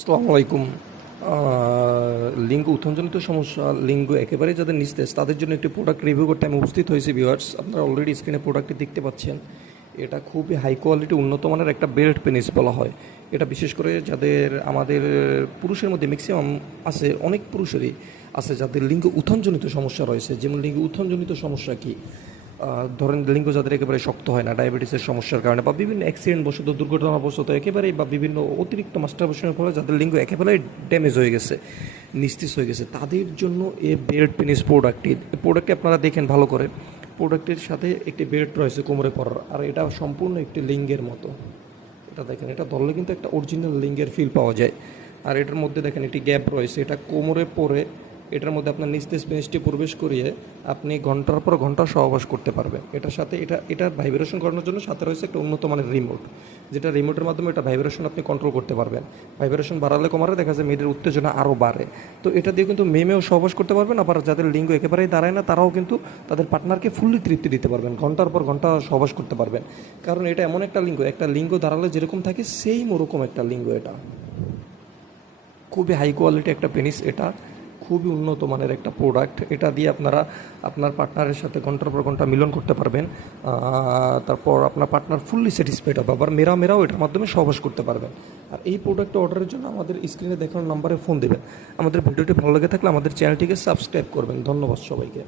আসসালামু আলাইকুম। লিঙ্গ, উত্থানজনিত সমস্যা, লিঙ্গ একেবারে যাদের নিস্তেজ তাদের জন্য একটি প্রোডাক্ট রিভিউ করতে আমি উপস্থিত হয়েছি ভিউয়ার্স আপনারা অলরেডি স্ক্রিনে প্রোডাক্টটি দেখতে পাচ্ছেন। এটা খুবই হাই কোয়ালিটি উন্নত মানের একটা বেল্ট পেনিস বলা হয়। এটা বিশেষ করে যাদের, আমাদের পুরুষের মধ্যে ম্যাক্সিমাম আছে, অনেক পুরুষেরই আছে যাদের লিঙ্গ উত্থানজনিত সমস্যা রয়েছে। যেমন লিঙ্গ উত্থানজনিত সমস্যা কি? ধরেন লিঙ্গ যাদের একেবারে শক্ত হয় না, ডায়াবেটিসের সমস্যার কারণে বা বিভিন্ন অ্যাক্সিডেন্ট বশত দুর্ঘটনাবশত একেবারেই বা বিভিন্ন অতিরিক্ত মাস্টারবেশনের ফলে যাদের লিঙ্গ একেবারেই ড্যামেজ হয়ে গেছে, নিস্তেজ হয়ে গেছে, তাদের জন্য এই বেল্ট পেনিস প্রোডাক্টটি প্রোডাক্টটি আপনারা দেখেন ভালো করে। প্রোডাক্টের সাথে একটি বেল্ট রয়েছে কোমরে পরার, আর এটা সম্পূর্ণ একটি লিঙ্গের মতো। এটা দেখেন, এটা ধরলে কিন্তু একটা অরিজিনাল লিঙ্গের ফিল পাওয়া যায়। আর এটার মধ্যে দেখেন একটি গ্যাপ রয়েছে, এটা কোমরে পরে এটার মধ্যে আপনার নিস্তেজ পেনিসটি প্রবেশ করিয়ে আপনি ঘণ্টার পর ঘণ্টা সহবাস করতে পারবেন। এটার সাথে এটা এটা ভাইব্রেশন করানোর জন্য সাথে রয়েছে একটা উন্নত মানের রিমোট যেটা রিমোটের মাধ্যমে এটা ভাইব্রেশন আপনি কন্ট্রোল করতে পারবেন। ভাইব্রেশন বাড়ালে কমারে দেখা যায় মেয়েদের উত্তেজনা আরও বাড়ে। তো এটা দিয়ে কিন্তু মেয়েও সহবাস করতে পারবেন, আবার যাদের লিঙ্গ একেবারেই দাঁড়ায় না, তারাও কিন্তু তাদের পার্টনারকে ফুললি তৃপ্তি দিতে পারবেন। ঘণ্টার পর ঘণ্টা সহবাস করতে পারবেন। কারণ এটা এমন একটা লিঙ্গ একটা লিঙ্গ দাঁড়ালে যেরকম থাকে সেই ওরকম একটা লিঙ্গ এটা। খুবই হাই কোয়ালিটি একটা পেনিস এটা। খুবই উন্নত মানের একটা প্রোডাক্ট এটা দিয়ে আপনারা আপনার পার্টনারের সাথে ঘণ্টার পর ঘণ্টা মিলন করতে পারবেন। তারপর আপনার পার্টনার ফুললি স্যাটিসফাইড হবে। আবার মেরা মেরাও এটার মাধ্যমে সহবাস করতে পারবেন। আর এই প্রোডাক্ট অর্ডারের জন্য আমাদের স্ক্রিনে দেখানোর নাম্বারে ফোন দেবেন। আমাদের ভিডিওটি ভালো লেগে থাকলে আমাদের চ্যানেলটিকে সাবস্ক্রাইব করবেন। ধন্যবাদ সবাইকে।